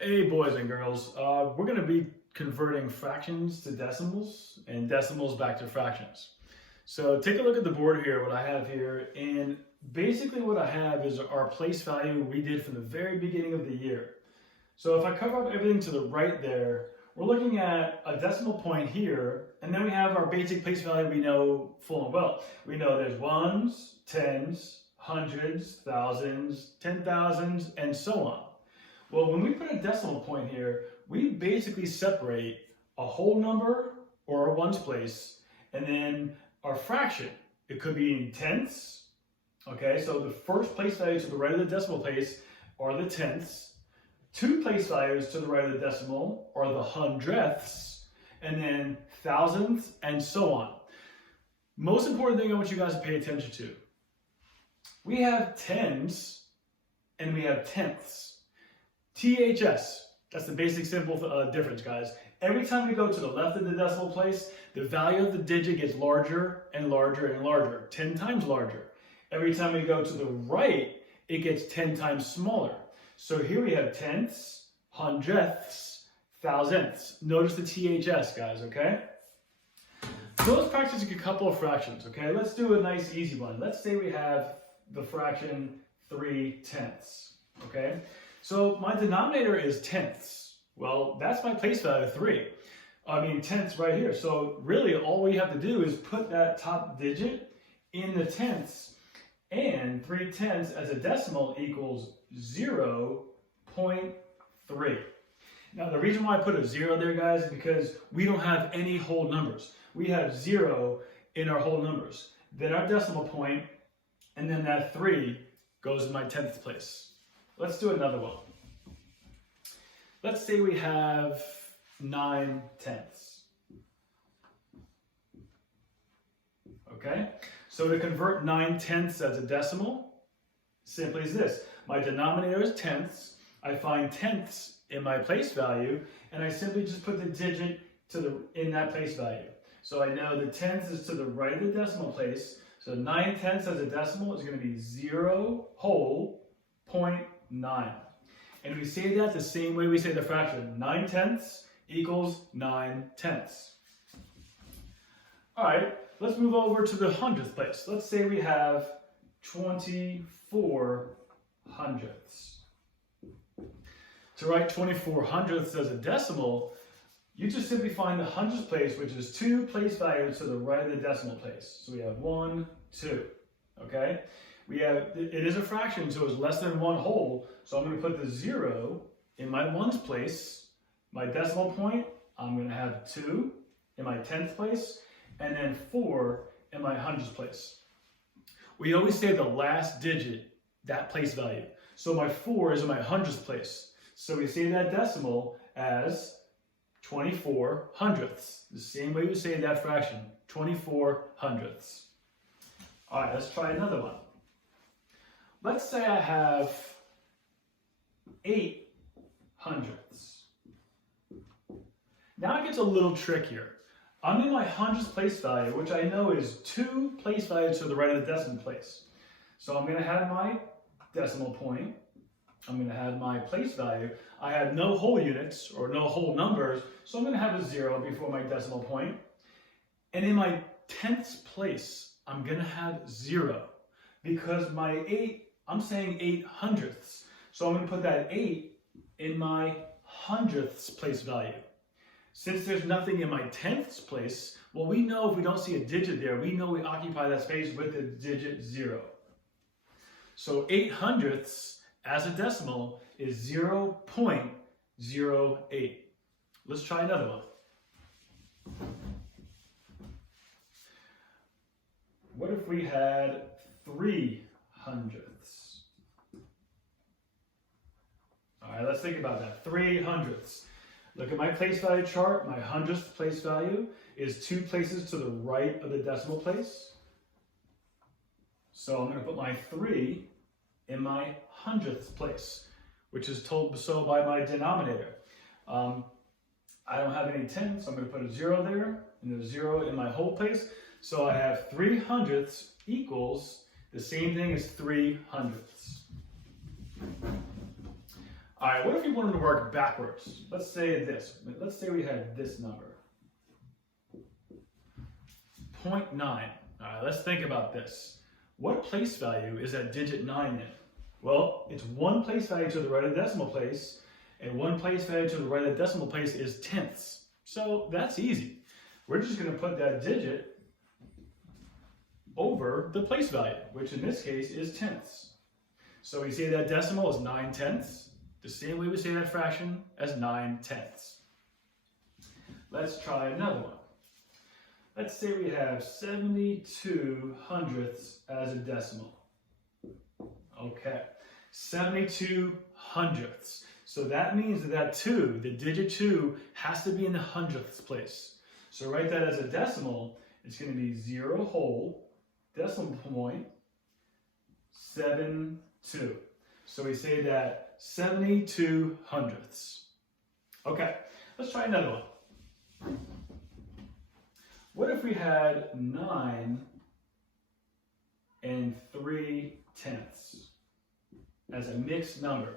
Hey boys and girls, we're going to be converting fractions to decimals and decimals back to fractions. So take a look at the board here, what I have here, and basically what I have is our place value we did from the very beginning of the year. So if I cover up everything to the right there, we're looking at a decimal point here, and then we have our basic place value we know full and well. We know there's ones, tens, hundreds, thousands, 10,000s, and so on. Well, when we put a decimal point here, we basically separate a whole number or a ones place, and then our fraction. It could be in tenths. Okay, so the first place value to the right of the decimal place are the tenths. Two place values to the right of the decimal are the hundredths, and then thousandths, and so on. Most important thing I want you guys to pay attention to. We have tens and we have tenths. THS, that's the basic simple difference, guys. Every time we go to the left of the decimal place, the value of the digit gets larger and larger and larger, 10 times larger. Every time we go to the right, it gets 10 times smaller. So here we have tenths, hundredths, thousandths. Notice the THS, guys, okay? So let's practice a couple of fractions, okay? Let's do a nice easy one. Let's say we have the fraction 3/10, okay? So my denominator is tenths. Well, that's my place value, 3. Tenths right here. So really all we have to do is put that top digit in the tenths, and 3/10 as a decimal equals 0.3. Now the reason why I put a 0 there, guys, is because we don't have any whole numbers. We have 0 in our whole numbers. Then our decimal point, and then that 3 goes in my 10th place. Let's do another one. Let's say we have 9/10. Okay, so to convert 9/10 as a decimal, simply is this. My denominator is tenths. I find tenths in my place value, and I simply just put the digit in that place value. So I know the tenths is to the right of the decimal place. So 9/10 as a decimal is going to be 0.9. And we say that the same way we say the fraction. 9/10 equals 9/10. All right, let's move over to the hundredth place. Let's say we have 24 hundredths. To write 24 hundredths as a decimal, you just simply find the hundredths place, which is 2 place values to the right of the decimal place. So we have 1, 2, okay? It is a fraction, so it's less than 1 whole. So I'm going to put the 0 in my ones place. My decimal point, I'm going to have 2 in my 10th place, and then 4 in my hundredths place. We always say the last digit, that place value. So my 4 is in my hundredths place. So we say that decimal as 24 hundredths. The same way we say that fraction, 24 hundredths. All right, let's try another one. Let's say I have 8 hundredths. Now it gets a little trickier. I'm in my hundredths place value, which I know is 2 place values to the right of the decimal place. So I'm going to have my decimal point. I'm going to have my place value. I have no whole units or no whole numbers, so I'm going to have a 0 before my decimal point. And in my 10th place, I'm going to have 0 because my 8, I'm saying 8 hundredths. So I'm going to put that 8 in my hundredths place value. Since there's nothing in my 10th place, well, we know if we don't see a digit there, we know we occupy that space with the digit 0. So 8 hundredths as a decimal is 0.08. Let's try another one. What if we had 3 hundredths? All right, let's think about that. 3 hundredths. Look at my place value chart. My hundredths place value is 2 places to the right of the decimal place. So I'm going to put my 3 in my hundredths place, which is told so by my denominator. I don't have any 10, so I'm going to put a 0 there, and a 0 in my whole place. So I have 3 hundredths equals the same thing as 3 hundredths. All right, what if we wanted to work backwards? Let's say this. Let's say we had this number. 0.9. All right, let's think about this. What place value is that digit 9 in? Well, it's one place value to the right of the decimal place, and one place value to the right of the decimal place is tenths. So that's easy. We're just going to put that digit over the place value, which in this case is tenths. So we say that decimal is 9 tenths, the same way we say that fraction as 9 tenths. Let's try another one. Let's say we have 72 hundredths as a decimal. Okay, 72 hundredths. So that means that 2, the digit 2, has to be in the hundredths place. So write that as a decimal. It's going to be 0 whole, decimal point, 72. So we say that 72 hundredths. Okay, let's try another one. What if we had 9 and 3 tenths as a mixed number?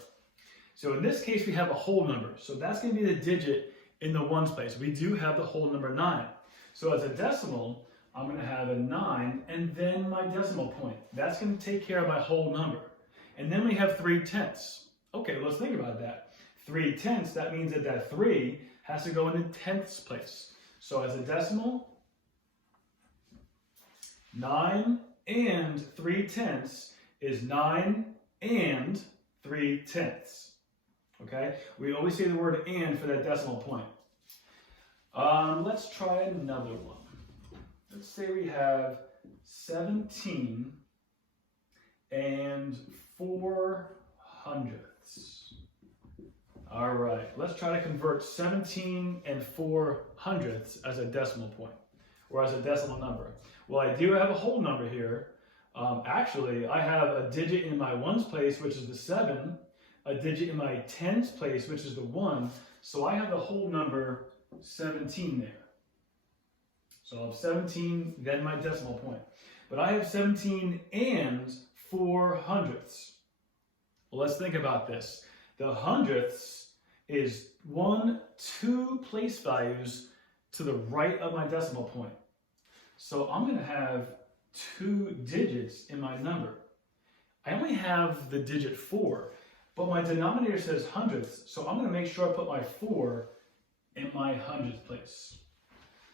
So in this case, we have a whole number. So that's going to be the digit in the ones place. We do have the whole number 9. So as a decimal, I'm going to have a 9 and then my decimal point. That's going to take care of my whole number. And then we have 3 tenths. Okay, let's think about that. 3 tenths, that means that that 3 has to go in the tenths place. So as a decimal, 9 and 3 tenths is 9 and 3 tenths. Okay, we always say the word and for that decimal point. Let's try another one. Let's say we have 17 and 4 hundredths. All right, let's try to convert 17 and 4 hundredths as a decimal point or as a decimal number. Well, I do have a whole number here. Actually, I have a digit in my ones place, which is the 7, a digit in my tens place, which is the 1. So I have the whole number 17 there. So I'll have 17, then my decimal point. But I have 17 and 4 hundredths. Well, let's think about this. The hundredths is 2 place values to the right of my decimal point. So I'm going to have 2 digits in my number. I only have the digit 4, but my denominator says hundredths, so I'm going to make sure I put my 4 in my hundredths place.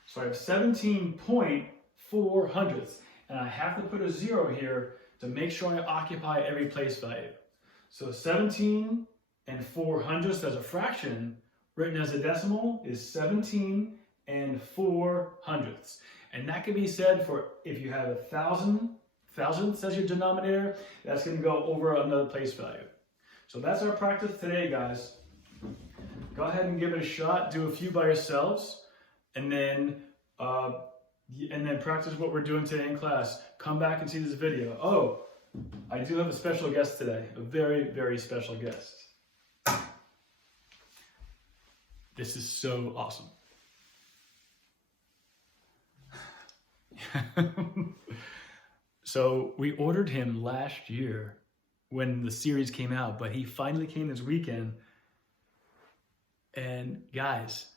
So I have 17.4 hundredths, and I have to put a 0 here to make sure I occupy every place value. So 17 and 4 hundredths as a fraction, written as a decimal, is 17 and 4 hundredths. And that can be said for if you have 1,000 thousandths as your denominator, that's going to go over another place value. So that's our practice today, guys. Go ahead and give it a shot. Do a few by yourselves, and then practice what we're doing today in class. Come back and see this video. Oh, I do have a special guest today, a very, very special guest. This is so awesome. So we ordered him last year when the series came out, but he finally came this weekend. And guys,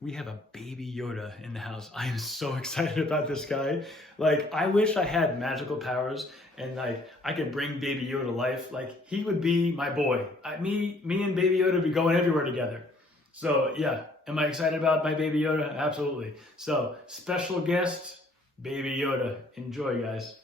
we have a baby Yoda in the house. I am so excited about this guy. Like, I wish I had magical powers and like I could bring baby Yoda to life. Like, he would be my boy. Me and baby Yoda would be going everywhere together. So yeah, am I excited about my baby Yoda? Absolutely. So special guest, baby Yoda. Enjoy, guys.